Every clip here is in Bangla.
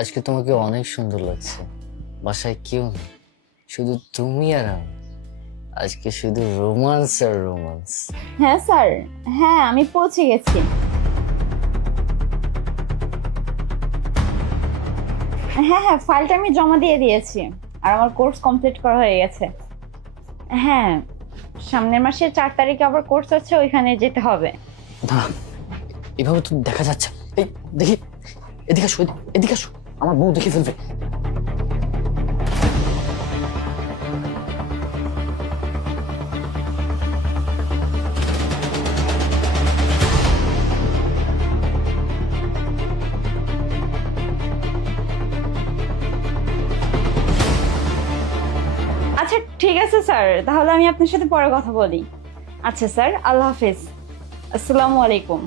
আজকে তোমাকে অনেক সুন্দর লাগছে। বাসায় কেউ নেই, শুধু তুমি আর আমি। আজকে শুধু রোমান্স আর রোমান্স। হ্যাঁ স্যার, হ্যাঁ আমি পৌঁছে গেছি। হ্যাঁ হ্যাঁ, ফাইলটা আমি জমা দিয়ে দিয়েছি আর আমার কোর্স কমপ্লিট করা হয়ে গেছে। হ্যাঁ, সামনের মাসের 4 তারিখে আবার কোর্স আছে, ওইখানে যেতে হবে। না, এভাবে তো দেখা যাচ্ছে। এই দেখি, এদিকে আসো, এদিকে আসো, আমার বউ দেখে ফেলবে। আচ্ছা ঠিক আছে স্যার, তাহলে আমি আপনার সাথে পরে কথা বলি। আচ্ছা স্যার, আল্লাহ হাফেজ। আসসালামু আলাইকুম।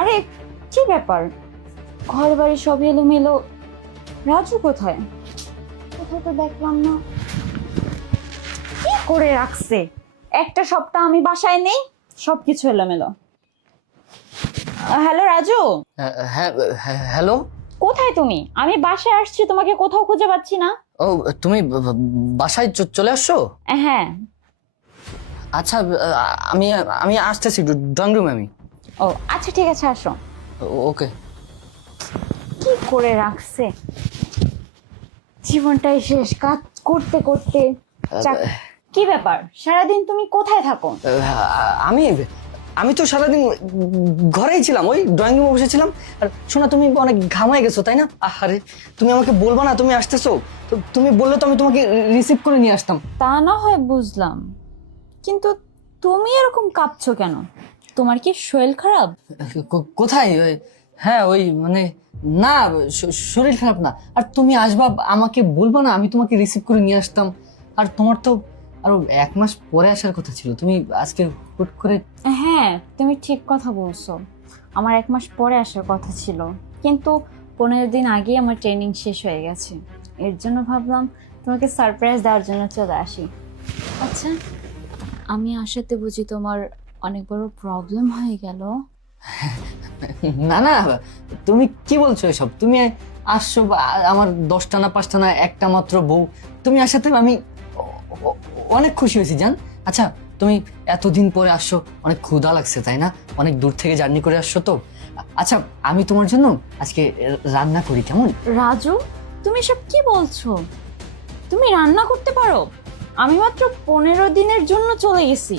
আরে কি ব্যাপার, ঘর বাড়ি সব এলোমেলো, রাজু কোথায়? কোথাও তো দেখলাম না। কি করে রাখছে, একটা সপ্তাহ আমি বাসায় নেই, সবকিছু এলোমেলো। হ্যালো রাজু। হ্যাঁ, হ্যালো। কোথায় তুমি? আমি বাসায় আসছি, তোমাকে কোথাও খুঁজে পাচ্ছি না। ও, তুমি বাসায় চলে আসছো? হ্যাঁ। আচ্ছা, আমি আমি আসতেছি ড্রয়িং রুমে। আমি ও আচ্ছা ঠিক আছে, আসো। ওকে। কি করে রাখছে, জীবনটাই শেষ কাজ করতে করতে। কি ব্যাপার, সারাদিন তুমি কোথায় থাকো? আমি আমি তো সারাদিন ঘরেই ছিলাম, ওই ড্রয়িং রুমে বসেছিলাম। আর শোনা, তুমি অনেক ঘামায় গেছো তাই না? আরে তুমি আমাকে বলবা না তুমি আসতেছো? তো তুমি বললে তো আমি তোমাকে রিসিভ করে নিয়ে আসতাম। তা না হয় বুঝলাম, কিন্তু তুমি এরকম কাঁপছো কেন? তোমার কি শরীর খারাপ? কোথায়? হ্যাঁ, ওই মানে না, শরীর খারাপ না। আর তুমি আসবা, আমাকে বলবা না, আমি তোমাকে রিসিভ করে নিয়ে আসতাম। আর তোমার তো আরো 1 মাস পরে আসার কথা ছিল, তুমি আজকে হুট করে। হ্যাঁ তুমি ঠিক কথা বলছো, আমার 1 মাস পরে আসার কথা ছিল, কিন্তু 15 দিন আগে আমার ট্রেনিং শেষ হয়ে গেছে। এর জন্য ভাবলাম তোমাকে সারপ্রাইজ দেওয়ার জন্য চলে আসি। আচ্ছা, আমি আসাতে বুঝি তোমার অনেক বড় প্রবলেম হয়ে গেল? না না, তুমি কি বলছো এসব? তুমি আসছো, আমার 10টা না 5টা না, একটা মাত্র বউ। তুমি আসাতে আমি অনেক খুশি হয়েছি জান। আচ্ছা, তুমি এতদিন পরে আসছো, অনেক ক্ষুধা লাগছে তাই না? অনেক দূর থেকে জার্নি করে আসছো তো। আচ্ছা, আমি তোমার জন্য আজকে রান্না করি, কেমন? রাজু, তুমি সব কি বলছো? তুমি রান্না করতে পারো? আমি মাত্র 15 দিনের জন্য চলে গেছি,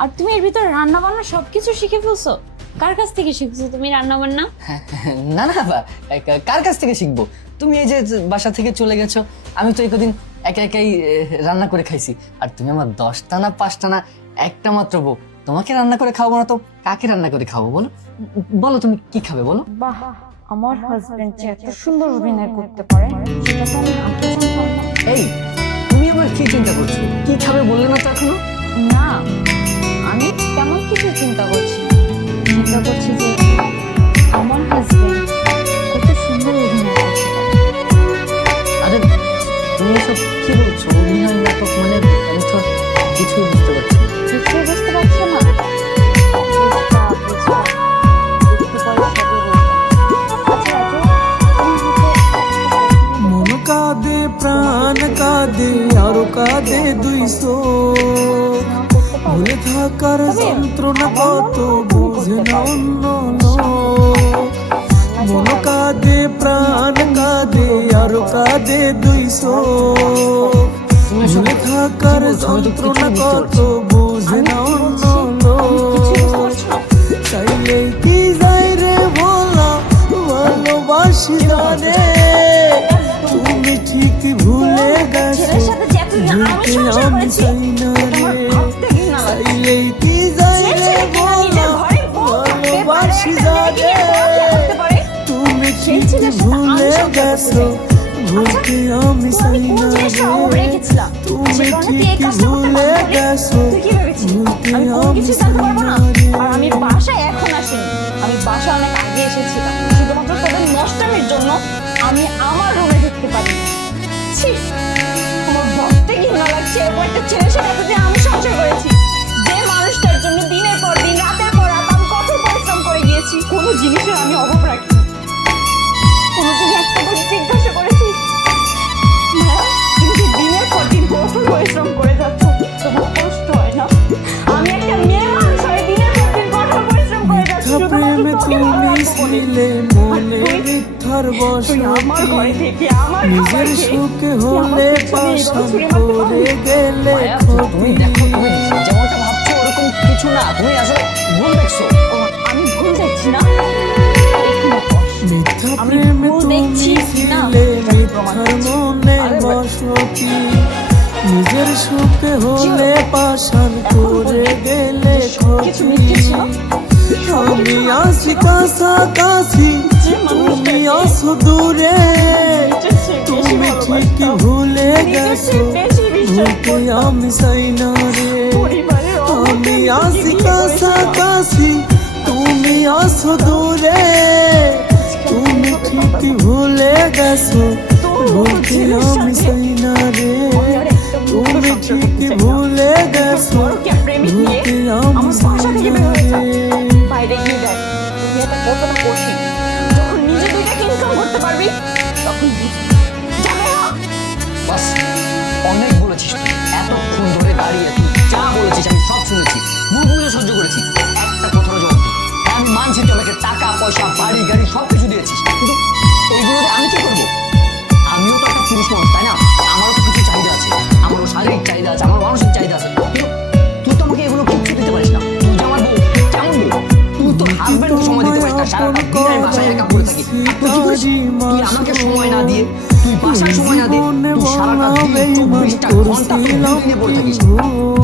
আর তুমি এর ভিতর রান্না বান্না সবকিছু শিখে ফেলছো? কার কাছ থেকে শিখছো তুমি রান্না বান্না? না না, কার কাছ থেকে শিখবো? তুমি এই যে বাসা থেকে চলে গেছো, আমি তো একদিন একা একাই রান্না করে খাইছি। আর তুমি আমার 10টা না 5টা না, একটা মাত্র বউ। তোমাকে রান্না করে খাওয়াবো না তো কাকে রান্না করে খাওয়াবো বলো? বলো তুমি কি খাবে বলো? বাহ, আমার হাজবেন্ড যে এত সুন্দর অভিনয় করতে পারে সেটা তো আমি আগে জানতাম না। এই, তুমি আবার কি চিন্তা করছো? কি খাবে বললে না তো এখনো? না, আমি তেমন কিছু চিন্তা করছি না। চিন্তা করছি যে আমার হাজবেন্ড কত সুন্দর অভিনয় করতে পারে। আরে তুমি এসব কি বলছো? অভিনয় নাটক মানে আমি তো কিছুই বুঝতে পারছি না। কিছুই বুঝতে পারছো না? বুঝবা, বুঝবা, একটু পরে সবই বুঝবা। আচ্ছা রাজু, তোমার হাতে মন কাঁদে প্রাণ কাঁদে আরো কাঁদে 200 ভুলে থাকার যন্ত্রণা কত বোঝে না অন্য লোক। মন কাঁদে প্রাণ কাঁদে আরো কাঁদে 200 ভুলে থাকার যন্ত্রণা কত বোঝে না অন্য লোক। চাইলে কি যাই রে বলা, ভালোবাসি জানে তুমি ঠিক ভুলে গেছো, ভুলতে আমি চাই না রে। চাইলে কি যাই রে বলা, ভালোবাসি জানে তুমি ঠিক ভুলে গেছো, ভুলতে আমি চাই না রে। তুমি ঠিক ভুলে গেছো, ভুলতে আমি চাই না রে। আর আমি বাসায় এখন আসিনি, আমি বাসায় অনেক আগে এসেছিলাম, শুধুমাত্র তোদের নষ্টামির জন্য আমি আমার রুমে ঢুকতে পারি। ছি, আমার ভাবতে ঘৃণা লাগছে, এরকম একটা ছেলের সাথে এতদিন আমি সংসার করেছি, যে মানুষটার জন্য দিনের পর দিন রাতের পর রাত আমি কঠোর পরিশ্রম করে গিয়েছি, কোনো জিনিসের আমি অভাব রাখি। কোনোদিন একটা করে জিজ্ঞাসা করেছিস ভাইয়া, তুমি যে দিনের পর দিন কঠোর পরিশ্রম করে যাচ্ছ, তোমার কষ্ট হয় না? আমি একটা মেয়ে মানুষ হয়ে দিনের পর দিন কঠোর পরিশ্রম করে যাচ্ছি মিথ্যা প্রেমে শুধুমাত্র তোকে ভালো তুমি রাখবো বলে। ছিলে মনে মিথ্যার তুই আমার ঘরে বসতি, থেকে আমার নিজের খাবার খেয়ে সুখে তুই আমার হলে পিছনে এইভাবে পাশান ছুরি মারতে করে পারবি? গেলে মায়া, তুমি দেখো, তুমি যেমনটা ভাবছো ওরকম কিছু না, তুমি আসলে ভুল দেখছো। ও, আমি ভুল দেখছি না? এখানে বস। মিথ্যা আমি প্রেমে ভুল তুমি দেখছি না, ছিলে আমি প্রমাণ মিথ্যার করছি। মনে আরে ভাই। বসতি, নিজের সুখে হলে পাশান করে গেলে কিছু মিথ্যে ছিল। আমি আসি কাছাকাছি তুমি আসো দূরে, তুমি ঠিকই ভুলে গেছো ভুলতে আমি চাই না রে। আমি আসি কাছাকাছি তুমি আসো দূরে, তুমি ঠিকই ভুলে গেছো ভুলতে আমি চাই না রে। তুমি ঠিকই ভুলে গেছো ভুলতে আমি চাই না রে। বাইরে গিয়ে দেখ দুনিয়াটা কতটা কঠিন। যখন নিজে দুই টাকা ইনকাম করতে পারবি তখন বুঝবি। যাবে না? বাস, অনেক বলেছিস তুই, এতক্ষণ ধরে দাঁড়িয়ে তুই যা বলেছিস আমি সব শুনেছি, মুখ বুঝে সহ্য করেছি, একটা কথারও জবাব দিই। আমি মানছি তুই আমাকে টাকা পয়সা বাড়ি গাড়ি সব কিছু দিয়েছিস, কিন্তু এইগুলো দিয়ে আমি কি করবো? আমিও তো একটা পুরুষ মানুষ, তাই না? আমারও তো কিছু চাহিদা আছে, আমারও শারীরিক চাহিদা আছে, আমার মানসিক চাহিদা আছে, কিন্তু তুই তো আমাকে এগুলো কিচ্ছু দিতে পারিস না। তুই যে আমার বউ, কেমন বউ? তুই তোর হাজবেন্ডকে সময় দিতে পারিস না, সারাটা দিন আমি বাসায় একা পড়ে থাকি। আর তুই কি করিস? তুই আমাকে সময় না দিয়ে, তুই বাসায় সময় না দিয়ে, তুই সারাটা দিন 24টা ঘন্টা তোর বউ নিয়ে পড়ে থাকিস।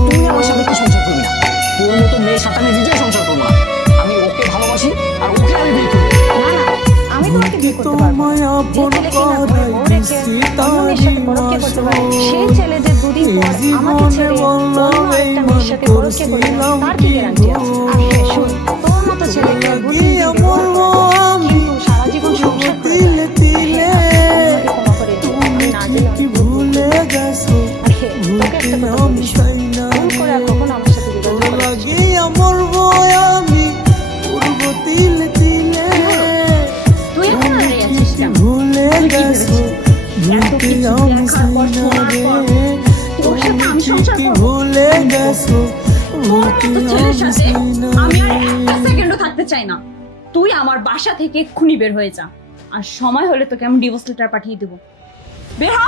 তুই আমার সাথে কি সংসার করবি না? তোর মতো মেয়ের সাথে আমি নিজেই সংসার করবো না। আমি ওকে ভালোবাসি আর ওকে আমি বিয়ে করবো। না না, আমি তোমাকে বিয়ে করতে পারবো না। যে ছেলে কিনা ঘরে বউ রেখে অন্য মেয়ের সাথে পরকীয়া করতে পারে, সেই ছেলে যে দুদিন পর আমাকে ছেড়ে অন্য একটা মেয়ের সাথে পরকীয়া করে নেবে, তার কি গ্যারান্টি আছে? আর হ্যাঁ শোন, তোর মতো ছেলেকে দুদিন দিয়ে বিয়ে করবো, কিন্তু সারা জীবন সংসার করে তিলে তিলে ক্ষমা করে দিও। আমি না জেনে কি অনেক ভুল ভুলে গেছো আর হ্যাঁ, তোকে একটা কথা বলি, চাই না ভুল করে আর কখনো আমার সাথে যোগাযোগ করিস না। লাগিয়া মরবো আমি পূর্ব তিলে তিলে তুই এখন আর আছিস কেন? ভুলে গেছো এত কিছু দেখার পর শোনার পর তোর সাথে আমি সংসার করবো? ভুলে গেছো তোর মতো ছেলের সাথে আমি আর একটা সেকেন্ডও থাকতে চাই না। তুই আমার বাসা থেকে এক্ষুনি বের হয়ে যা, আর সময় হলে তোকে আমি ডিভোর্স লেটার পাঠিয়ে দেবো। বের হ।